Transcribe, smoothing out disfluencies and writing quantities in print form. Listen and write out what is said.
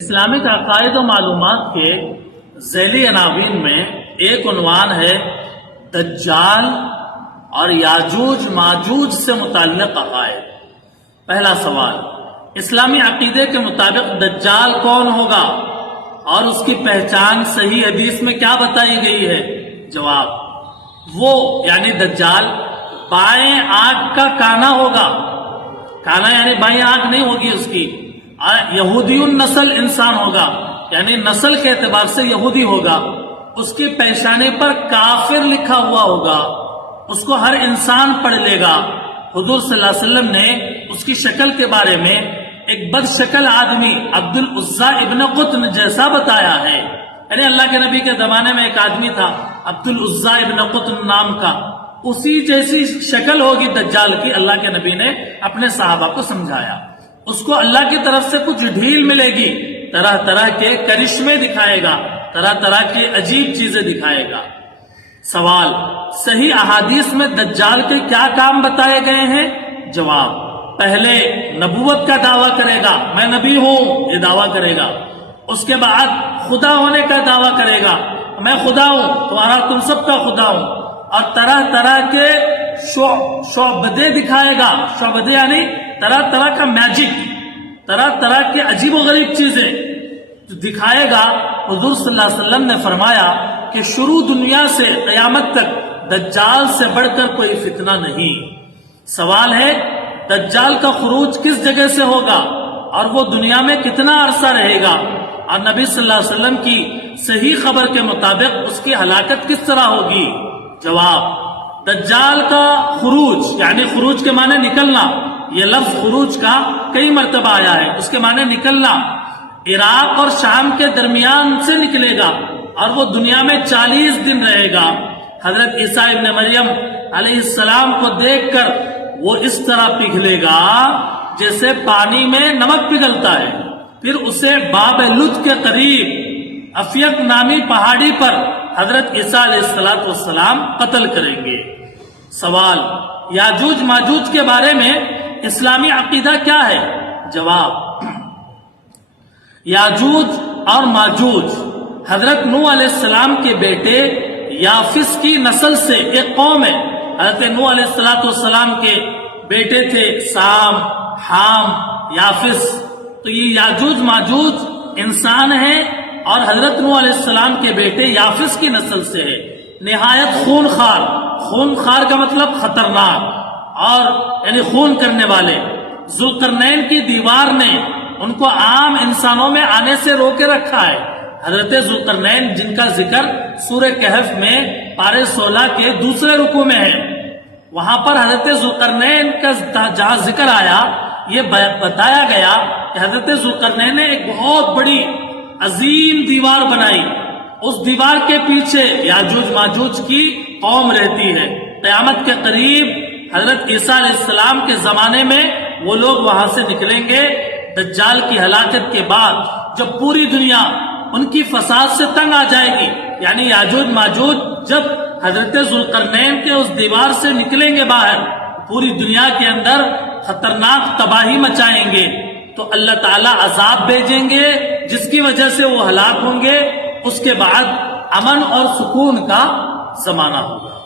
Islamic عقائد و معلومات کے ذیلی عناوین میں ایک عنوان ہے دجال اور یاجوج ماجوج سے متعلق عقائد۔ پہلا سوال، اسلامی عقیدے کے مطابق دجال کون ہوگا اور اس کی پہچان صحیح حدیث میں کیا بتائی گئی ہے؟ جواب، وہ یعنی دجال بائیں آنکھ کا کانا ہوگا۔ کانا یعنی بائیں آنکھ نہیں ہوگی اس کی۔ یہودی النسل انسان ہوگا، یعنی نسل کے اعتبار سے یہودی ہوگا۔ اس کی پیشانے پر کافر لکھا ہوا ہوگا، اس کو ہر انسان پڑھ لے گا۔ حضور صلی اللہ علیہ وسلم نے اس کی شکل کے بارے میں ایک بد شکل آدمی عبد العزا ابن قطن جیسا بتایا ہے۔ یعنی اللہ کے نبی کے زمانے میں ایک آدمی تھا عبد العزا ابن قطن نام کا، اسی جیسی شکل ہوگی دجال کی۔ اللہ کے نبی نے اپنے صحابہ کو سمجھایا، اس کو اللہ کی طرف سے کچھ ڈھیل ملے گی، طرح طرح کے کرشمے دکھائے گا، طرح طرح کے عجیب چیزیں دکھائے گا۔ سوال، صحیح احادیث میں دجال کے کیا کام بتائے گئے ہیں؟ جواب، پہلے نبوت کا دعویٰ کرے گا، میں نبی ہوں، یہ دعویٰ کرے گا۔ اس کے بعد خدا ہونے کا دعویٰ کرے گا، میں خدا ہوں، تمہارا تم سب کا خدا ہوں۔ اور طرح طرح کے شعبدے دکھائے گا، شعبدے یعنی طرح طرح کا میجک، طرح طرح کے عجیب و غریب چیزیں دکھائے گا۔ حضور صلی اللہ علیہ وسلم نے فرمایا کہ شروع دنیا سے قیامت تک دجال سے بڑھ کر کوئی فتنہ نہیں۔ سوال ہے، دجال کا خروج کس جگہ سے ہوگا اور وہ دنیا میں کتنا عرصہ رہے گا؟ اور نبی صلی اللہ علیہ وسلم کی صحیح خبر کے مطابق اس کی ہلاکت کس طرح ہوگی؟ جواب، دجال کا خروج یعنی خروج کے معنی نکلنا، یہ لفظ خروج کا کئی مرتبہ آیا ہے، اس کے معنی نکلنا، عراق اور شام کے درمیان سے نکلے گا اور وہ دنیا میں 40 دن رہے گا۔ حضرت عیسیٰ ابن مریم علیہ السلام کو دیکھ کر وہ اس طرح پگھلے گا جیسے پانی میں نمک پگھلتا ہے۔ پھر اسے باب لد کے قریب افیق نامی پہاڑی پر حضرت عیسیٰ علیہ السلام قتل کریں گے۔ سوال، یاجوج ماجوج کے بارے میں اسلامی عقیدہ کیا ہے؟ جواب، یاجوج اور ماجوج حضرت نوح علیہ السلام کے بیٹے یافس کی نسل سے ایک قوم ہے۔ حضرت نوح علیہ السلام کے بیٹے تھے سام، حام، یافس۔ تو یہ یاجوج ماجوج انسان ہیں اور حضرت نوح علیہ السلام کے بیٹے یافس کی نسل سے ہے۔ نہایت خونخوار، خونخوار کا مطلب خطرناک اور یعنی خون کرنے والے۔ ذوالقرنین کی دیوار نے ان کو عام انسانوں میں آنے سے روکے رکھا ہے۔ حضرت ذوالقرنین جن کا ذکر سورہ کہف میں پارے 16 کے دوسرے رکوع میں ہے، وہاں پر حضرت ذوالقرنین کا جہاں ذکر آیا یہ بتایا گیا کہ حضرت ذوالقرنین نے ایک بہت بڑی عظیم دیوار بنائی، اس دیوار کے پیچھے یاجوج ماجوج کی قوم رہتی ہے۔ قیامت کے قریب حضرت عیسیٰ علیہ السلام کے زمانے میں وہ لوگ وہاں سے نکلیں گے۔ دجال کی ہلاکت کے بعد جب پوری دنیا ان کی فساد سے تنگ آ جائے گی، یعنی یاجوج ماجوج جب حضرت ذوالقرنین کے اس دیوار سے نکلیں گے باہر، پوری دنیا کے اندر خطرناک تباہی مچائیں گے، تو اللہ تعالیٰ عذاب بھیجیں گے جس کی وجہ سے وہ ہلاک ہوں گے۔ اس کے بعد امن اور سکون کا زمانہ ہوگا۔